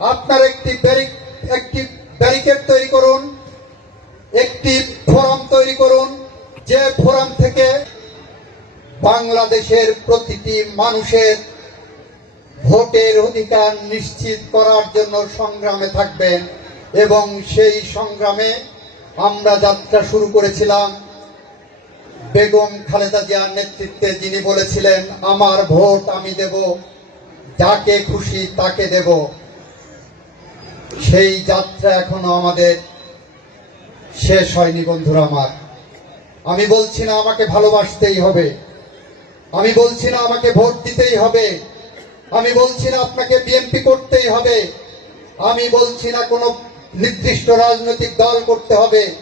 আপনার একটি একটি ব্যারিকেড তৈরি করুন। একটি ফোরাম তৈরি করুন, যে ফোরাম থেকে বাংলাদেশের প্রতিটি মানুষের ভোটের অধিকার নিশ্চিত করার জন্য সংগ্রামে থাকবেন এবং সেই সংগ্রামে আমরা যাত্রা শুরু করেছিলাম। বেগম খালেদা জিয়ার নেতৃত্বে যিনি বলেছিলেন, আমার ভোট আমি দেব, যাকে খুশি তাকে দেব। সেই যাত্রা এখনও আমাদের শেষ হয়নি, বন্ধুরা আমার। আমি বলছি না আমাকে ভালোবাসতেই হবে। আমি বলছি না আমাকে ভোট দিতেই হবে। আমি বলছি না আপনাকে বিএনপি করতেই হবে। আমি বলছি না কোনো নির্দিষ্ট রাজনৈতিক দল করতে হবে।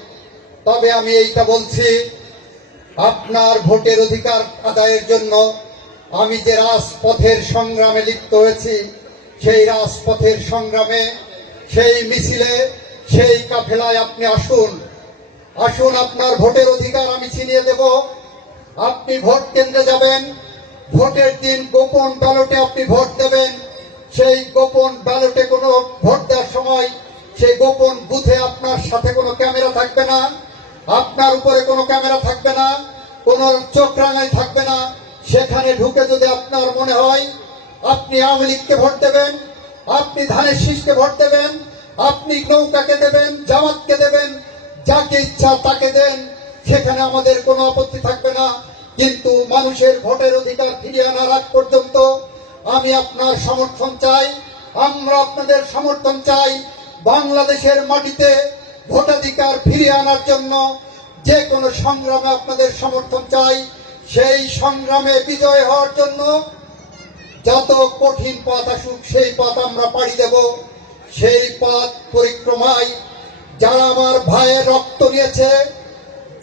তবে আমি এইটা বলছি, আপনার ভোটের অধিকার আদায়ের জন্য আমি যে রাজপথের সংগ্রামে লিপ্ত হয়েছি, সেই রাজপথের সংগ্রামে সেই মিছিলে, সেই কাফেলায় আপনি আসুন। আসুন, আপনার ভোটের অধিকার আমি ছিনিয়ে দেব। আপনি ভোট কেন্দ্রে যাবেন। ভোটের দিন গোপন ব্যালটে আপনি ভোট দেবেন। সেই গোপন ব্যালটে কোনো ভোট দেওয়ার সময় সেই গোপন বুথে আপনার সাথে কোনো ক্যামেরা থাকবে না। আপনার উপরে কোনো ক্যামেরা থাকবে না। কোনো চোখ রাঙাই থাকবে না। সেখানে ঢুকে যদি আপনার মনে হয়, আপনি আওয়ামী লীগকে ভোট দেবেন। আপনি ধানের শীষকে ভোট দেবেন, আপনি নৌকাকে দেবেন, জামাতকে দেবেন, যাকে ইচ্ছা তাকে দেন, সেখানে আমাদের কোনো আপত্তি থাকবে না। কিন্তু মানুষের ভোটের অধিকার ফিরিয়ে আনার আগ পর্যন্ত আমি আপনার সমর্থন চাই, আমরা আপনাদের সমর্থন চাই বাংলাদেশের মাটিতে ভোটাধিকার ফিরিয়ে আনার জন্য। যে কোনো সংগ্রামে আপনাদের সমর্থন চাই, সেই সংগ্রামে বিজয় হওয়ার জন্য যত কঠিন পথ আসুক, সেই পথ আমরা পাড়ি দেব। সেই পথ পরিক্রমায় যারা আমার ভাইয়ের রক্ত নিয়েছে,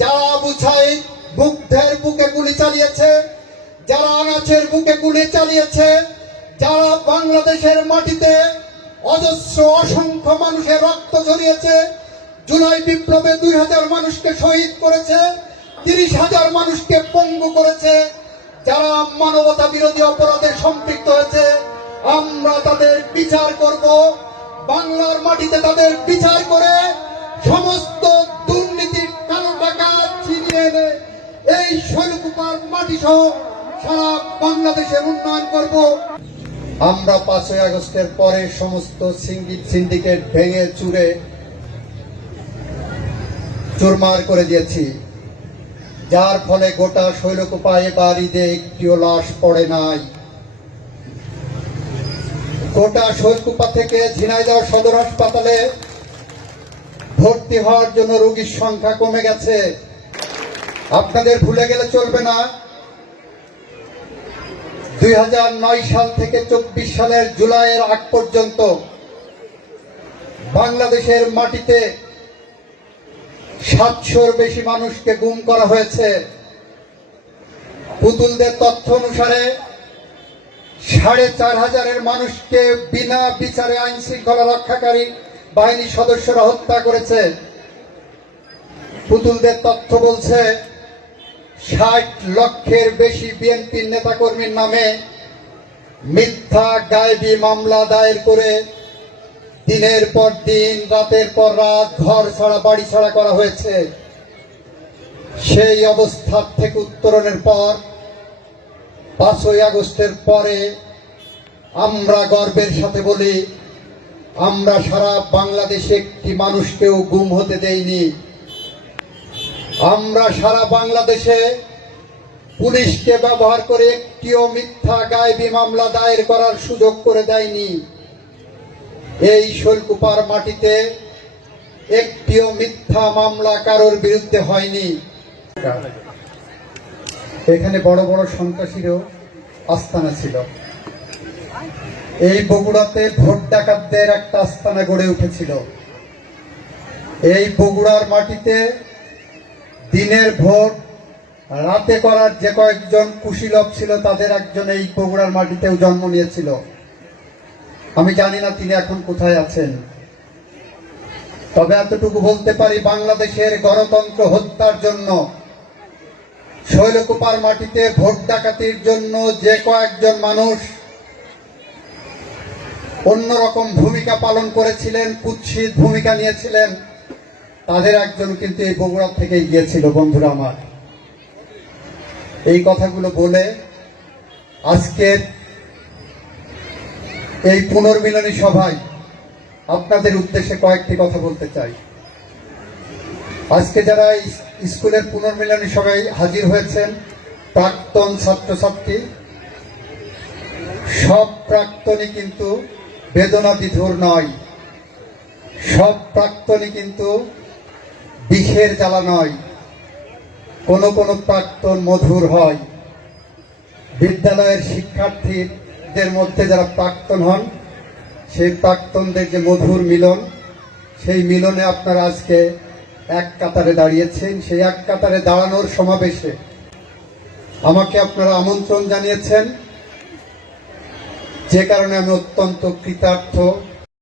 যারা বুঝাই বুদ্ধের বুকে গুলি চালিয়েছে, যারা আনাচের বুকে গুলি চালিয়েছে, যারা বাংলাদেশের মাটিতে অজস্র অসংখ্য মানুষের রক্ত ঝরিয়েছে, জুলাই বিপ্লবে দুই হাজার মানুষকে শহীদ করেছে, তিরিশ হাজার মানুষকে পঙ্গু করেছে যারা মানবতা বিরোধী অপরাধে সম্পৃক্ত হয়েছে, আমরা তাদের বিচার করব। বাংলার মাটিতে তাদের বিচার করে সমস্ত দুর্নীতির কালো টাকা ছিনিয়ে এনে এই শৈলকুপার মাটি সহ সারা বাংলাদেশের উন্নয়ন করব। আমরা পাঁচই আগস্টের পরে সমস্ত সিন্ডিকেট সিন্ডিকেট ভেঙে, চুরে, চুরমার করে দিয়েছি। যার ফলে গোটা শৈলকুপা বাড়িতে একটিও লাশ পড়ে নাই। গোটা শৈলকুপা থেকে ঝিনাইদহ সদর হাসপাতালে ভর্তি হওয়ার জন্য রোগীর সংখ্যা কমে গেছে। আপনাদের ভুলে গেলে চলবে না। দুই নয় সাল থেকে চব্বিশ সালের জুলাইয়ের আগ পর্যন্ত বাংলাদেশের মাটিতে সাতশোর বেশি মানুষকে গুম করা হয়েছে। পুতুলদের তথ্য অনুসারে সাড়ে চার হাজারের মানুষকে বিনা বিচারে আইন শৃঙ্খলা রক্ষাকারী বাহিনীর সদস্যরা হত্যা করেছে। পুতুলদের তথ্য বলছে, ষাট লক্ষের বেশি বিএনপির নেতাকর্মীর নামে মিথ্যা গায়েবী মামলা দায়ের করে দিনের পর দিন, রাতের পর রাত, ঘর ছাড়া, বাড়ি ছাড়া করা হয়েছে। সেই অবস্থা থেকে উত্তরণের পর, পাঁচই আগস্টের পরে আমরা গর্বের সাথে বলি, আমরা সারা বাংলাদেশে একটি মানুষকেও গুম হতে দেইনি। আমরা সারা বাংলাদেশে পুলিশকে ব্যবহার করে একটিও মিথ্যা গায়েবী মামলা দায়ের করার সুযোগ করে দেয়নি। এই শৈলকুপার মাটিতে একটিও মিথ্যা মামলা কারোর বিরুদ্ধে হয়নি। এখানে বড় বড় সন্ত্রাসীরও আস্তানা ছিল। এই বগুড়াতে ভোট ডাকাতদের একটা আস্তানা গড়ে উঠেছিল। এই বগুড়ার মাটিতে দিনের ভোট, রাতে করার যে কয়েকজন কুশীলভ ছিল, তাদের একজন এই বগুড়ার মাটিতেও জন্ম নিয়েছিল। আমি জানি না তিনি এখন কোথায় আছেন। তবে এতটুকু বলতে পারি, বাংলাদেশের গণতন্ত্র হত্যার জন্য শৈলকুপার মাটিতে ভোট ডাকাতির জন্য যে কয়েকজন মানুষ অন্যরকম ভূমিকা পালন করেছিলেন, কুৎসিত ভূমিকা নিয়েছিলেন, তাদের একজন কিন্তু এই বগুড়া থেকেই গিয়েছিল, বন্ধুরা আমার। এই কথাগুলো বলে আজকের এই পুনর্মিলনী সভায় আপনাদের উদ্দেশ্যে কয়েকটি কথা বলতে চাই। আজকে যারা স্কুলের পুনর্মিলনী সভায় হাজির হয়েছেন, প্রাক্তন ছাত্রছাত্রী, সব প্রাক্তনই কিন্তু বেদনা বিধুর নয়। সব প্রাক্তনই কিন্তু বিষের জ্বালা নয়। কোনো কোনো প্রাক্তন মধুর হয়। বিদ্যালয়ের শিক্ষার্থীদের মধ্যে যারা প্রাক্তন হন, সেই প্রাক্তনদের যে মধুর মিলন, সেই মিলনে আপনারা আজকে এক কাতারে দাঁড়িয়েছেন। সেই এক কাতারে দাঁড়ানোর সমাবেশে আমাকে আপনারা আমন্ত্রণ জানিয়েছেন। যে কারণে আমি অত্যন্ত কৃতার্থ।